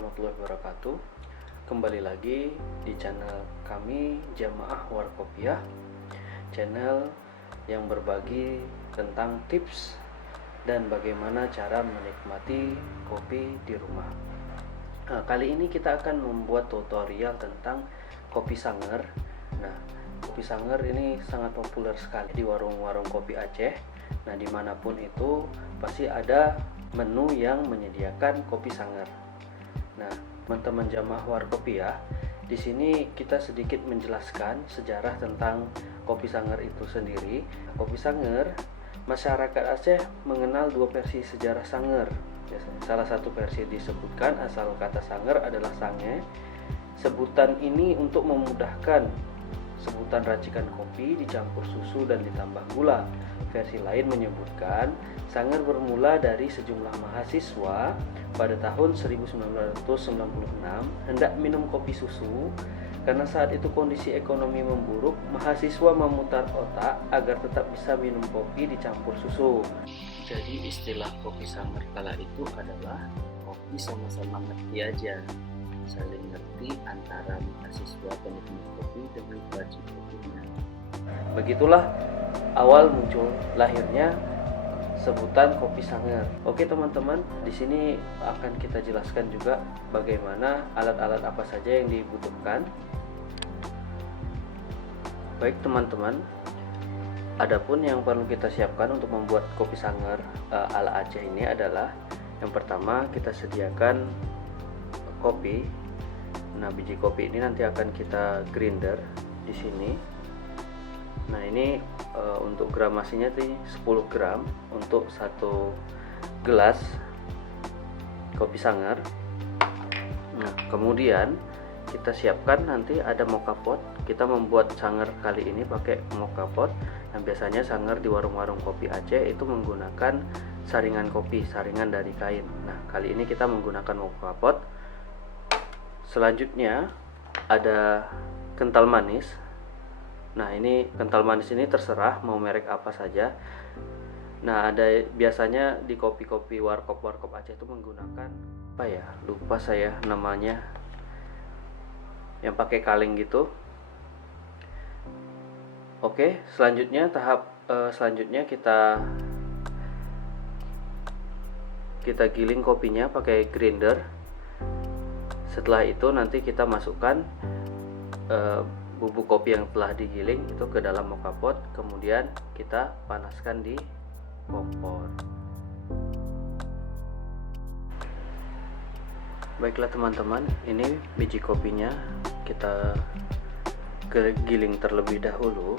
warahmatullahi wabarakatuh. Kembali lagi di channel kami Jamaah Warkopiah, channel yang berbagi tentang tips dan bagaimana cara menikmati kopi di rumah. Kali ini kita akan membuat tutorial tentang kopi Sanger. Nah, kopi Sanger ini sangat populer sekali di warung-warung kopi Aceh. Nah, dimanapun itu pasti ada menu yang menyediakan kopi Sanger. Nah, teman-teman Jamaah Warkopiah, di sini kita sedikit menjelaskan sejarah tentang kopi Sanger itu sendiri. Kopi Sanger, masyarakat Aceh mengenal dua versi sejarah Sanger. Salah satu versi disebutkan asal kata Sanger adalah sange. Sebutan ini untuk memudahkan sebutan racikan kopi dicampur susu dan ditambah gula. Versi lain menyebutkan Sanger bermula dari sejumlah mahasiswa pada tahun 1996 hendak minum kopi susu. Karena saat itu kondisi ekonomi memburuk, mahasiswa memutar otak agar tetap bisa minum kopi dicampur susu. Jadi istilah kopi Sanger kala itu adalah kopi sama-sama ngerti aja, saling ngerti antara mahasiswa penikmat kopi dengan peracik kopinya. Begitulah awal muncul lahirnya sebutan kopi Sanger. Oke teman-teman, di sini akan kita jelaskan juga bagaimana alat-alat apa saja yang dibutuhkan. Baik teman-teman, adapun yang perlu kita siapkan untuk membuat kopi Sanger ala Aceh ini adalah yang pertama kita sediakan kopi. Nah, biji kopi ini nanti akan kita grinder di sini. Nah, ini untuk gramasinya sih 10 gram untuk 1 gelas kopi Sanger. Nah, kemudian kita siapkan nanti ada mocha pot. Kita membuat Sanger kali ini pakai mocha pot. Nah, biasanya Sanger di warung-warung kopi Aceh itu menggunakan saringan kopi, saringan dari kain. Nah, kali ini kita menggunakan mocha pot. Selanjutnya ada kental manis. Nah, ini kental manis ini terserah mau merek apa saja. Nah, ada biasanya di kopi-kopi warkop Aceh itu menggunakan apa ya? Lupa saya namanya. Yang pakai kaleng gitu. Oke, selanjutnya selanjutnya kita giling kopinya pakai grinder. Setelah itu nanti kita masukkan bubuk kopi yang telah digiling itu ke dalam mocha pot, kemudian kita panaskan di kompor. Baiklah teman-teman, ini biji kopinya kita giling terlebih dahulu.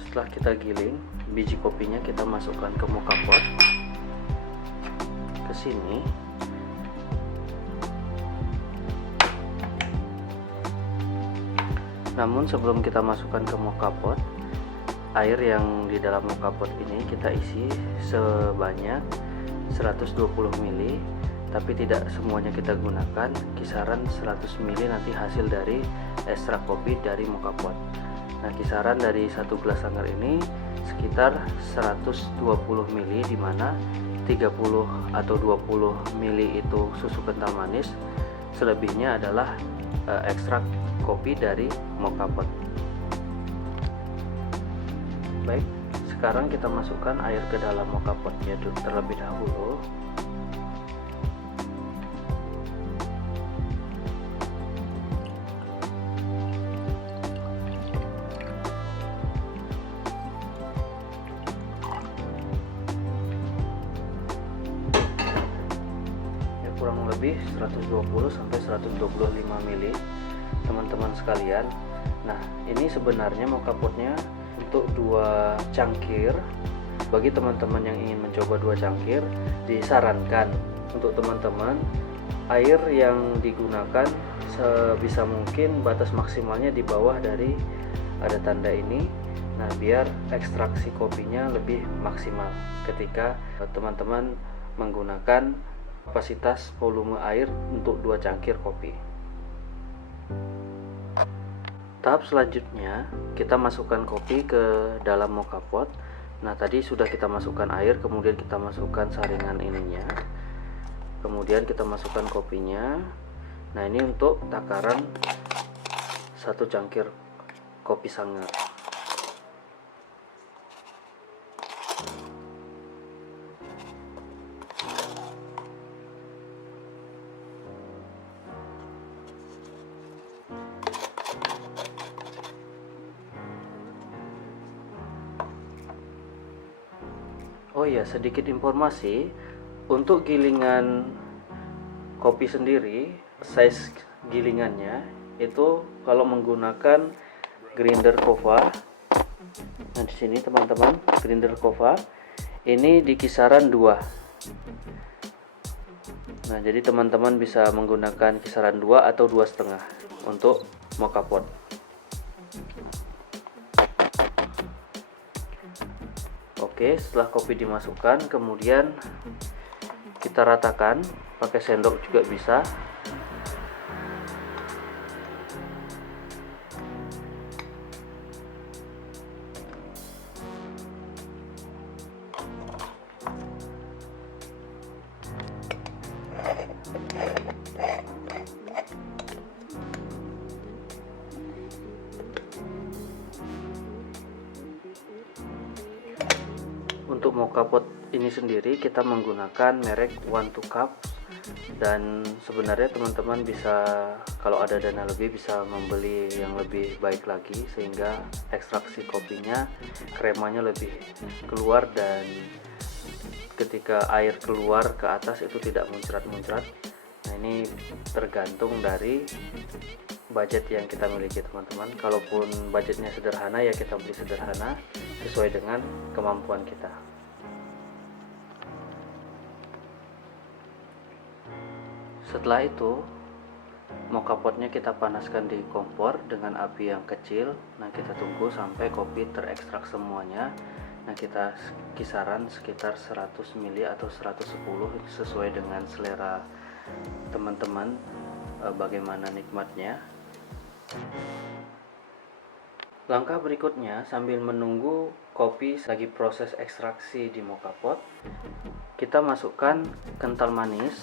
Setelah kita giling, biji kopinya kita masukkan ke mocha pot. Ke sini. Namun sebelum kita masukkan ke mocha pot, air yang di dalam mocha pot ini kita isi sebanyak 120 ml, tapi tidak semuanya kita gunakan. Kisaran 100 ml nanti hasil dari ekstrak kopi dari mocha pot. Nah, kisaran dari 1 gelas Sanger ini sekitar 120 ml, di mana 30 atau 20 ml itu susu kental manis, selebihnya adalah ekstrak kopi dari mocha pot. Baik, sekarang kita masukkan air ke dalam mocha potnya terlebih dahulu. Kurang lebih 120 sampai 125 ml teman-teman sekalian. Nah, ini sebenarnya mocha potnya untuk 2 cangkir. Bagi teman-teman yang ingin mencoba 2 cangkir, disarankan untuk teman-teman air yang digunakan sebisa mungkin batas maksimalnya di bawah dari ada tanda ini. Nah, biar ekstraksi kopinya lebih maksimal ketika teman-teman menggunakan kapasitas volume air untuk 2 cangkir kopi. Tahap selanjutnya kita masukkan kopi ke dalam moka pot. Nah, tadi sudah kita masukkan air, kemudian kita masukkan saringan ininya, kemudian kita masukkan kopinya. Nah, ini untuk takaran 1 cangkir kopi sangar. Oh ya, sedikit informasi untuk gilingan kopi sendiri, size gilingannya itu kalau menggunakan grinder kova. Nah, di sini teman-teman, grinder kova ini di kisaran 2. Nah, jadi teman-teman bisa menggunakan kisaran 2 atau 2,5 untuk moka pot. Oke, setelah kopi dimasukkan, kemudian kita ratakan pakai sendok juga bisa. Untuk moka pot ini sendiri kita menggunakan merek One to Cup, dan sebenarnya teman-teman bisa, kalau ada dana lebih, bisa membeli yang lebih baik lagi sehingga ekstraksi kopinya, kremanya lebih keluar, dan ketika air keluar ke atas itu tidak muncrat-muncrat. Nah, ini tergantung dari budget yang kita miliki teman-teman. Kalaupun budgetnya sederhana, ya kita beli sederhana sesuai dengan kemampuan kita. Setelah itu, moka potnya kita panaskan di kompor dengan api yang kecil. Nah, kita tunggu sampai kopi terekstrak semuanya. Nah, kita kisaran sekitar 100 ml atau 110 sesuai dengan selera teman-teman, bagaimana nikmatnya. Langkah berikutnya, sambil menunggu kopi lagi proses ekstraksi di moka pot, kita masukkan kental manis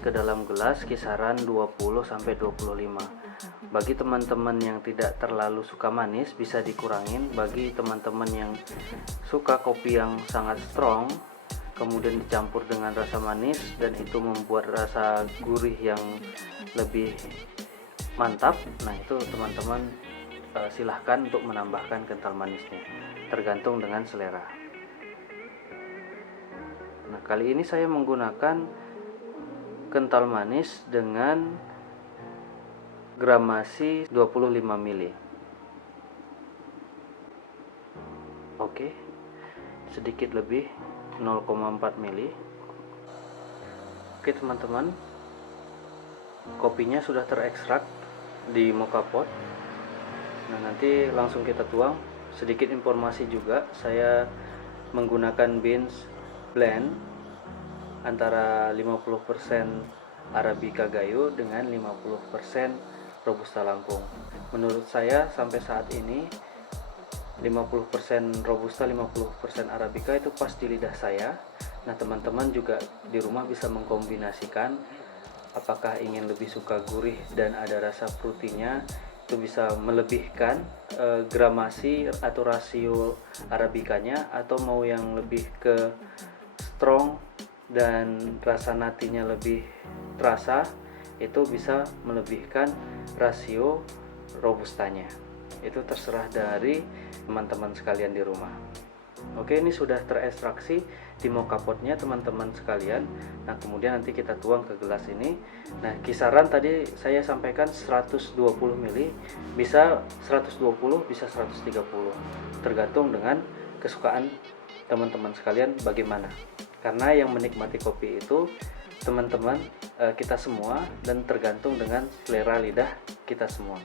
ke dalam gelas kisaran 20-25. Bagi teman-teman yang tidak terlalu suka manis bisa dikurangin. Bagi teman-teman yang suka kopi yang sangat strong kemudian dicampur dengan rasa manis dan itu membuat rasa gurih yang lebih mantap, nah itu teman-teman silahkan untuk menambahkan kental manisnya, tergantung dengan selera. Nah, kali ini saya menggunakan kental manis dengan gramasi 25 ml. Oke, sedikit lebih 0,4 ml. Oke teman-teman, kopinya sudah terekstrak di moka pot. Nah, nanti langsung kita tuang. Sedikit informasi juga, saya menggunakan beans blend antara 50% Arabica Gayo dengan 50% Robusta Lampung. Menurut saya sampai saat ini 50% Robusta, 50% Arabica itu pas di lidah saya. Nah, teman-teman juga di rumah bisa mengkombinasikan, apakah ingin lebih suka gurih dan ada rasa frutinya, itu bisa melebihkan gramasi atau rasio Arabicanya, atau mau yang lebih ke strong dan rasa natinya lebih terasa, itu bisa melebihkan rasio robustanya. Itu terserah dari teman-teman sekalian di rumah. Oke, ini sudah terekstraksi di moka potnya teman-teman sekalian. Nah, kemudian nanti kita tuang ke gelas ini. Nah, kisaran tadi saya sampaikan 120 ml, bisa 120, bisa 130, tergantung dengan kesukaan teman-teman sekalian bagaimana. Karena yang menikmati kopi itu teman-teman, kita semua, dan tergantung dengan selera lidah kita semua.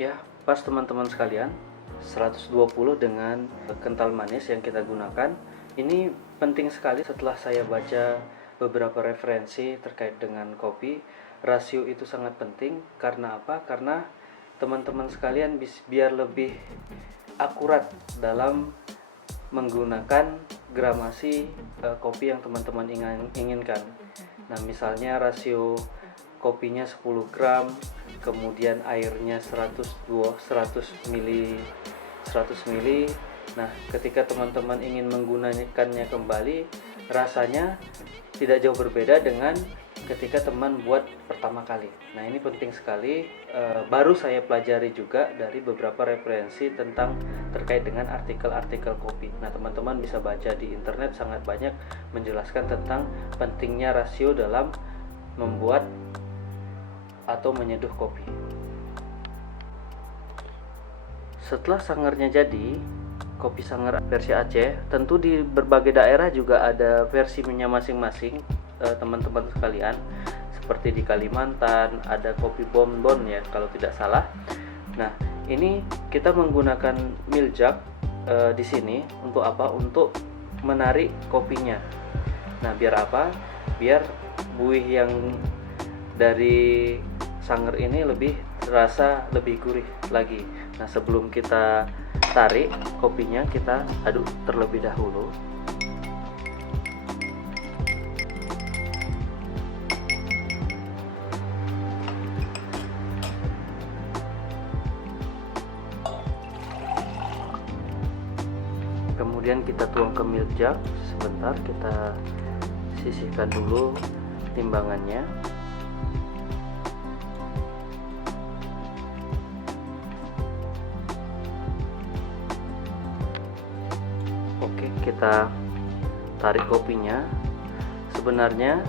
Ya, pas teman-teman sekalian, 120 dengan kental manis yang kita gunakan. Ini penting sekali setelah saya baca beberapa referensi terkait dengan kopi. Rasio itu sangat penting karena apa? Karena teman-teman sekalian biar lebih akurat dalam menggunakan gramasi kopi yang teman-teman inginkan. Nah, misalnya rasio kopinya 10 gram, kemudian airnya 100 mili. Nah, ketika teman-teman ingin menggunakannya kembali, rasanya tidak jauh berbeda dengan ketika teman buat pertama kali. Nah, ini penting sekali. Baru saya pelajari juga dari beberapa referensi tentang terkait dengan artikel-artikel kopi. Nah, teman-teman bisa baca di internet, sangat banyak menjelaskan tentang pentingnya rasio dalam membuat atau menyeduh kopi. Setelah sangernya jadi, kopi sanger versi Aceh, tentu di berbagai daerah juga ada versinya masing-masing, teman-teman sekalian. Seperti di Kalimantan ada kopi bonbon ya kalau tidak salah. Nah, ini kita menggunakan miljak di sini untuk apa? Untuk menarik kopinya. Nah, biar apa? Biar buih yang dari sanger ini lebih terasa lebih gurih lagi. Nah, sebelum kita tarik kopinya, kita aduk terlebih dahulu. Kemudian kita tuang ke milk jug. Sebentar, kita sisihkan dulu timbangannya. Oke, kita tarik kopinya. Sebenarnya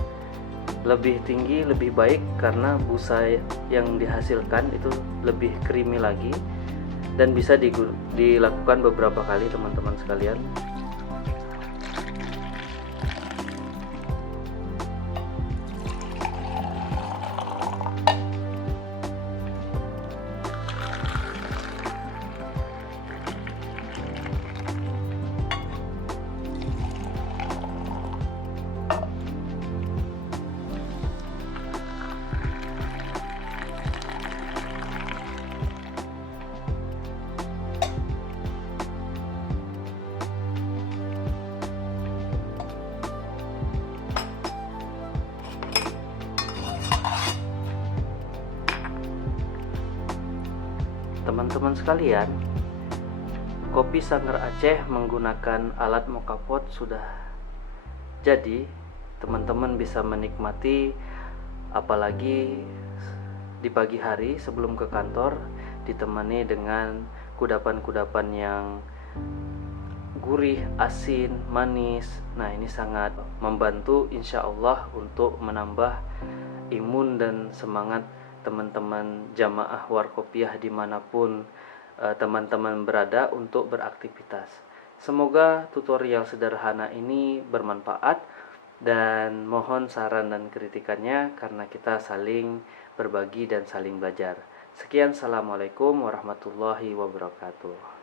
lebih tinggi lebih baik karena busa yang dihasilkan itu lebih creamy lagi, dan bisa dilakukan beberapa kali teman-teman sekalian. Teman-teman sekalian, kopi Sanger Aceh menggunakan alat moka pot sudah jadi. Teman-teman bisa menikmati, apalagi di pagi hari sebelum ke kantor, ditemani dengan kudapan-kudapan yang gurih, asin, manis. Nah, ini sangat membantu insya Allah untuk menambah imun dan semangat teman-teman jamaah Warkopiah dimanapun teman-teman berada untuk beraktivitas. Semoga tutorial sederhana ini bermanfaat, dan mohon saran dan kritikannya karena kita saling berbagi dan saling belajar. Sekian, assalamualaikum warahmatullahi wabarakatuh.